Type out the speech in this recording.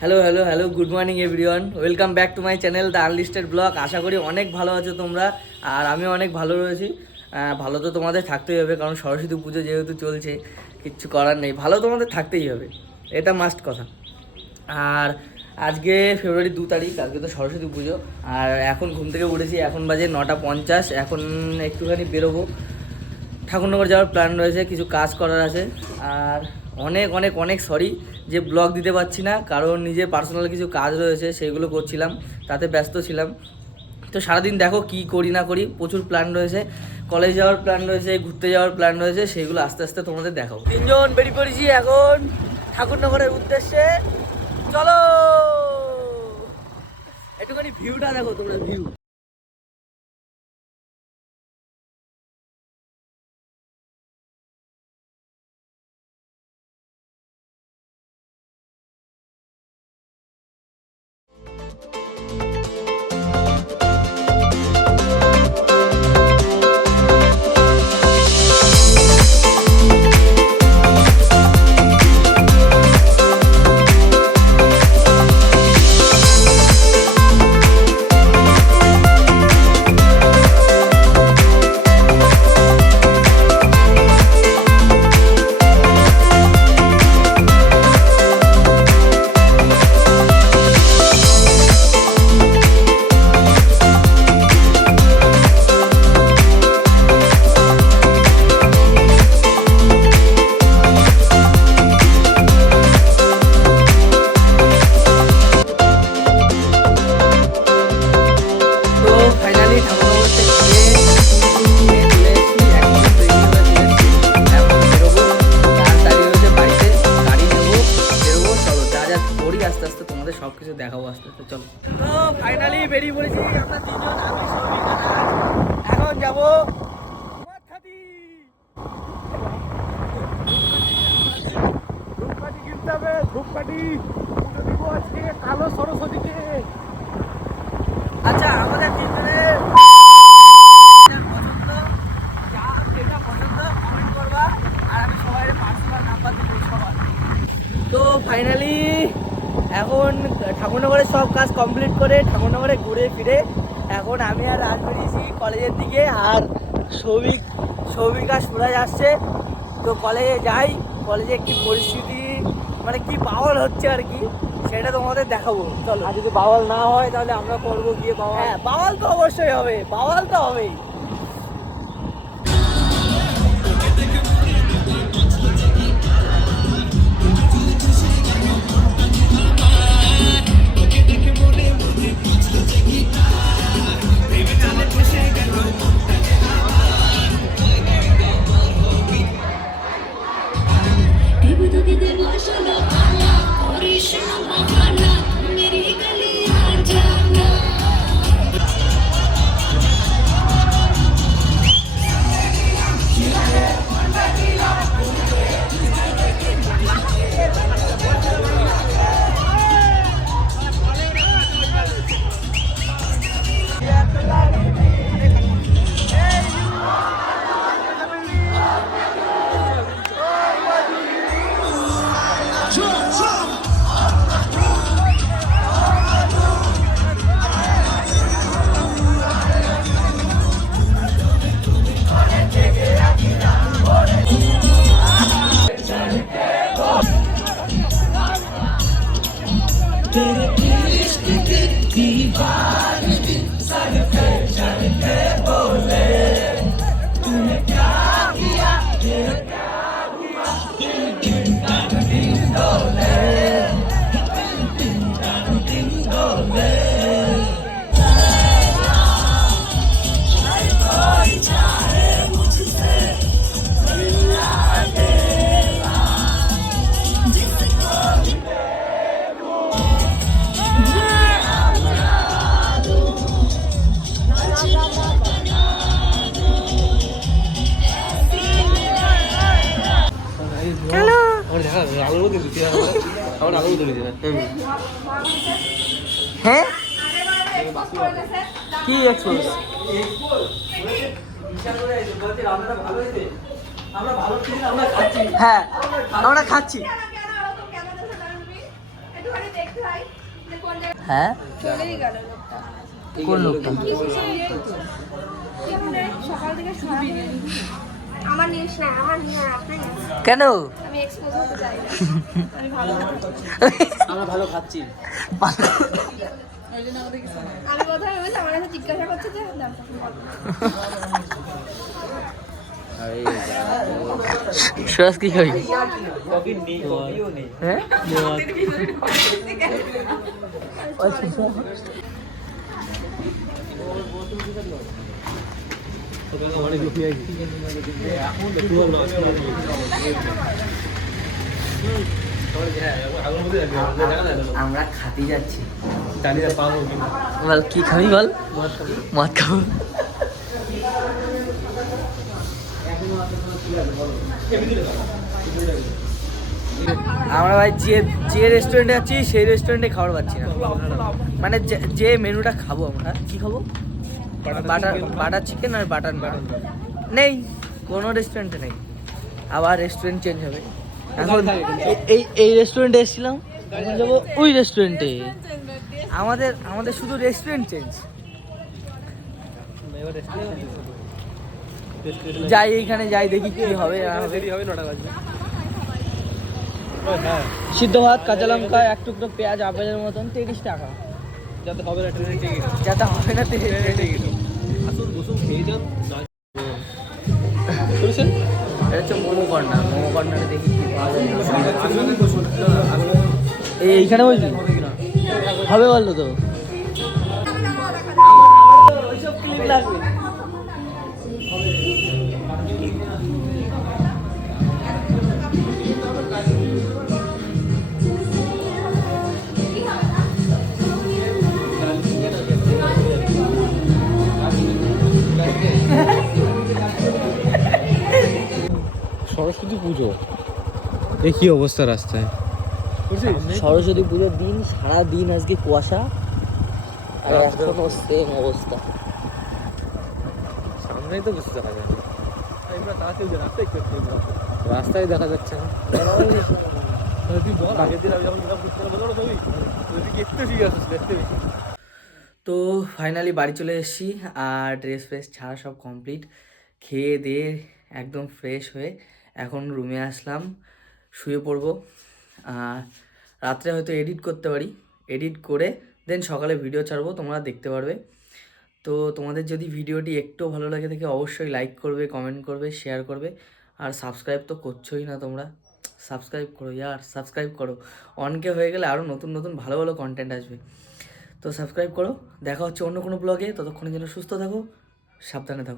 Hello hello hello good morning everyone, welcome back to my channel the unlisted blog. আশা করি অনেক ভালো আছো তোমরা, আর আমিও অনেক ভালো রয়েছি। ভালো তো তোমাদের থাকতেই হবে, কারণ সরস্বতী পুজো যেহেতু চলছে, কিচ্ছু করার নেই, ভালো তোমাদের থাকতেই হবে, এটা মাস্ট কথা। আর আজকে ফেব্রুয়ারি 2 তারিখ, আজকে তো সরস্বতী পুজো। আর এখন ঘুম থেকে উঠেছি, এখন বাজে 9:50। এখন একটুখানি বেরোবো, ঠাকুরনগর যাওয়ার প্ল্যান রয়েছে, কিছু কাজ করার আছে। আর অনেক অনেক অনেক সরি যে ব্লগ দিতে পারছি না, কারণ নিজের পার্সোনাল কিছু কাজ রয়েছে, সেইগুলো করছিলাম, তাতে ব্যস্ত ছিলাম। তো সারাদিন দেখো কি করি না করি, প্রচুর প্ল্যান রয়েছে, কলেজ যাওয়ার প্ল্যান রয়েছে, ঘুরতে যাওয়ার প্ল্যান রয়েছে, সেইগুলো আস্তে আস্তে তোমাদের দেখাবো। তিনজন বেরিয়ে পড়েছি এখন ঠাকুরনগরের উদ্দেশ্যে, চলো। একটুখানি ভিউটা দেখো তোমরা, ভিউ। সব কিছু দেখাবো আস্তে আস্তে, চলো। তো ফাইনালি বেরিয়ে পড়েছি আমরা তিনজন, আমি সৌভিক, এখন যাবো ধূপকাঠি কিনতে হবে, ধূপকাঠি পুজো দিব আজকে কালো সরস্বতীকে। আচ্ছা, আমাদের তিনজনের পছন্দ, যেটা পছন্দ কমেন্ট করবা, আর আমি সবাই পার্সোনাল নাম্বার দিব সবার। তো ফাইনালি এখন ঠাকুরনগরে সব কাজ কমপ্লিট করে ঠাকুরনগরে ঘুরে ফিরে এখন আমি আর রাজ বেরিয়েছি কলেজের দিকে। আর সৌভিক আর সুরাজ আসছে। তো কলেজে যাই, কলেজে কি পরিস্থিতি, মানে কি বাওয়াল হচ্ছে আর কি, সেটা তোমাদের দেখাবো, চলো। আর যদি বাওয়াল না হয় তাহলে আমরা করবো গিয়ে বাওয়াল। হ্যাঁ, বাওয়াল তো অবশ্যই হবে, বাওয়াল তো হবেই। হ্যাঁ কি এক্সপোজ হ্যাঁ আমরা খাচ্ছি। হ্যাঁ চলেই গেল লোকটা। কোন লোকটা? সকাল থেকে আমার নিউজ না, আমার নিয়ে রাখেন। কেন? আমি এক্সপোজ হতে চাই না। আমি ভালো আমরা ভালো খাচ্ছি। আমি প্রথমে বলছি আমার কাছে জিজ্ঞাসা করছে যে দাম সুরাজ কি খাবি? হ্যাঁ আমরা খাতে যাচ্ছি। বল কি খাবি বল? মদ খাবো। আমরা ভাই যে রেস্টুরেন্টে যাচ্ছি সেই রেস্টুরেন্টে খাবার পাচ্ছি না। মানে যে মেনুটা খাবো আমরা, কি খাবো? বাটার চিকেন আর বাটার নান নেই, কোনো রেস্টুরেন্টে নেই। আবার রেস্টুরেন্ট চেঞ্জ হবে। এখন এই রেস্টুরেন্টে এসেছিলাম, এখন যাবো ওই রেস্টুরেন্টে। আমাদের শুধু রেস্টুরেন্ট চেঞ্জ। যাই এইখানে যাই, দেখি কি হবে না হবে। সিদ্ধ ভাত, কাঁচা লঙ্কা, এক টুকরো পেঁয়াজ, আপেলের মতন, 30 টাকা। যাতে হবে না এটা হচ্ছে মোমো কর্নার। মোমো কর্নারে দেখি কি পাওয়া যায়। এইখানে বলছি হবে বললো তো। ওইসব ক্লিপ লাগবে। সরস্বতী পুজো, এ কি অবস্থা রাস্তায়? সরস্বতী পুজোর দিন, সারা দিন আজকে কুয়াশা, আর এখনো সেম অবস্থা। সামনেই তো কিছু দেখা যায় না, রাস্তায় দেখা যাচ্ছে না। তো ফাইনালি বাড়ি চলে এসেছি, আর ড্রেস ফ্রেস ছাড়া সব কমপ্লিট। খেয়ে দিয়ে একদম ফ্রেশ হয়ে এখন রুমে আসলাম, শুয়ে পড়বো। আর রাত্রে হয়তো এডিট করতে পারি, এডিট করে দেন সকালে ভিডিও ছাড়বো, তোমরা দেখতে পারবে। তো তোমাদের যদি ভিডিওটি একটু ভালো লাগে থাকে অবশ্যই লাইক করবে, কমেন্ট করবে, শেয়ার করবে। আর সাবস্ক্রাইব তো করছোই না তোমরা, সাবস্ক্রাইব করো ইয়ার, সাবস্ক্রাইব করো। অনকে হয়ে গেলে আরও নতুন নতুন ভালো ভালো কন্টেন্ট আসবে। তো সাবস্ক্রাইব করো। দেখা হচ্ছে অন্য কোনো ব্লগে, ততক্ষণের জন্য সুস্থ থাকো, সাবধানে থাকো।